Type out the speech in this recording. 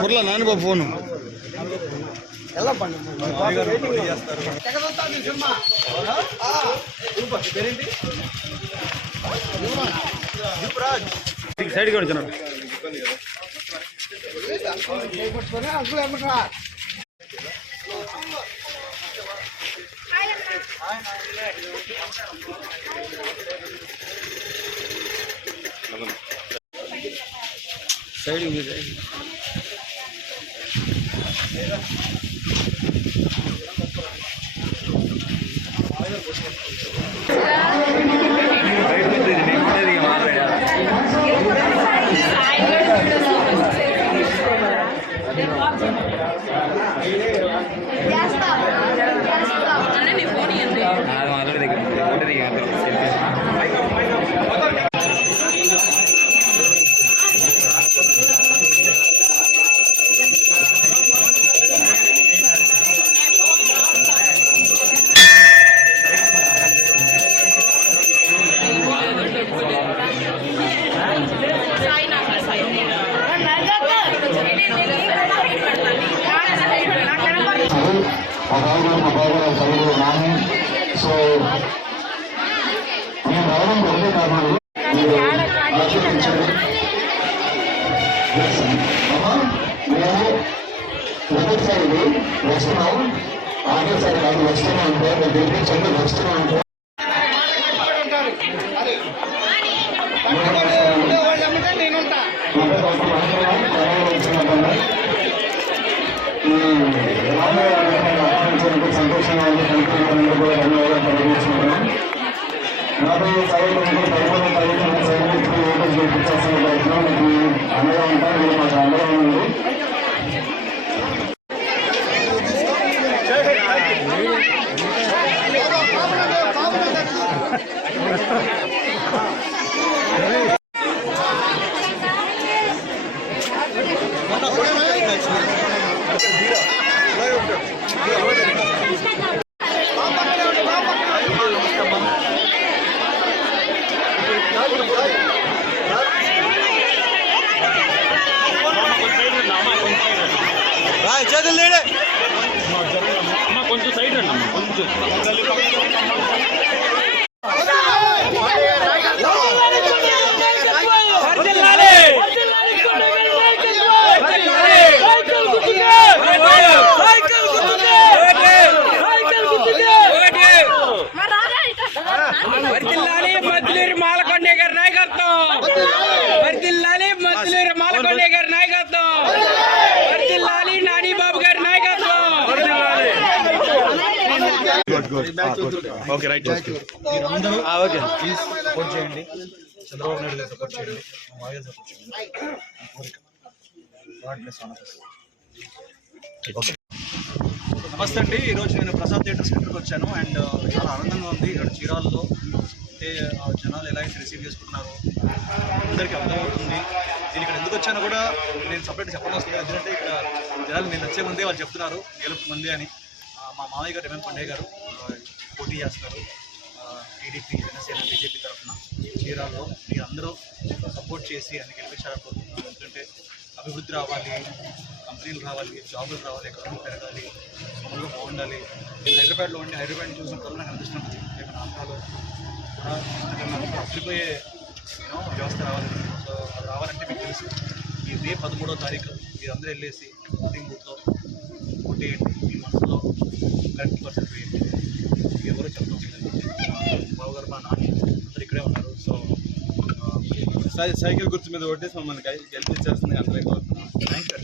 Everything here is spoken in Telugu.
బుర్లా నాన్నబాబు ఫోను సైడ్ కొడుతున్నాడు. సైడ్ సో నేను రావడం ఒకటే కారణాలు మేము ఒకసారి వస్తున్నాం, ఆఖరిసారి కాదు వస్తున్నా అంటే మేము పిలిపించండి వస్తున్నా అంటే సంతోషంగా ఉంది. కూడా ధన్యవాదాలు తెలియజేస్తున్నాను. రాబోయే సైనికులకు పరిపాలన కలిగించిన సైనికులకు ఓటు చూపించాల్సిన ప్రయత్నం మీకు అండగా ఉంటాను. మీరు మాకు అండగా ఉంది. చేతులు లేడే కొంచెం సైడ్ రండి అమ్మా, కొంచెం మాలకొండ గారి నాయకత్వం, వర్దిల్లాలి మద్దులూరి మాలకొండ గారి నాయకత్వం, వర్దిల్లాలి నాని బాబు గారి నాయకత్వం. Okay right, okay please support చేయండి. చంద్రబాబు నాయుడు గారు సపోర్ట్ చేయండి, సపోర్ట్ చేయండి. నమస్తే అండి. ఈరోజు నేను ప్రసాద్ థియేటర్ సెంటర్కి వచ్చాను అండ్ చాలా ఆనందంగా ఉంది. ఇక్కడ చీరాల్లో అంటే జనాలు ఎలా అయితే రిసీవ్ చేసుకుంటున్నారు అందరికీ అర్థమవుతుంది. నేను ఇక్కడ ఎందుకు వచ్చానో కూడా నేను సపరేట్ చెప్పడం లేదు, ఎందుకంటే ఇక్కడ జనాలు నేను వచ్చే ముందే వాళ్ళు చెప్తున్నారు గెలుపు మంది అని. మా మామయ్య గారు ఎంఎం పండే గారు పోటీ చేస్తారు టీడీపీ, జనసేన, బీజేపీ తరఫున చీరాల్లో. మీరు అందరూ సపోర్ట్ చేసి అన్ని గెలిపించాలని కోరుకుంటున్నాను. ఎందుకంటే అభివృద్ధి రావాలి, కంపెనీలు రావాలి, జాబులు రావాలి, ఎకనామీ పెరగాలి, సొంతంగా బాగుండాలి. నేను హైదరాబాద్లో ఉండి హైదరాబాద్ చూసినప్పుడు నాకు అనిపిస్తున్నది లేకపోతే ఆంధ్రాలో కూడా అసలిపోయే వ్యవస్థ రావాలి. సో అది రావాలంటే మీకు తెలుసు ఈ మే 13వ తారీఖు మీరు అందరూ వెళ్ళేసి ఓటింగ్ బూత్లో ఓటేయండి. మీ మనసులో 30% వేయండి. ఎవరు చెప్పడం లేదు. బాబు గారు మా నాన్న అందరు ఇక్కడే ఉన్నారు. సో సైకిల్ గుర్తు మీద ఓటేసి మమ్మల్ని గెలిపించాల్సింది అందరికీ కోరుతున్నాను. Thank you.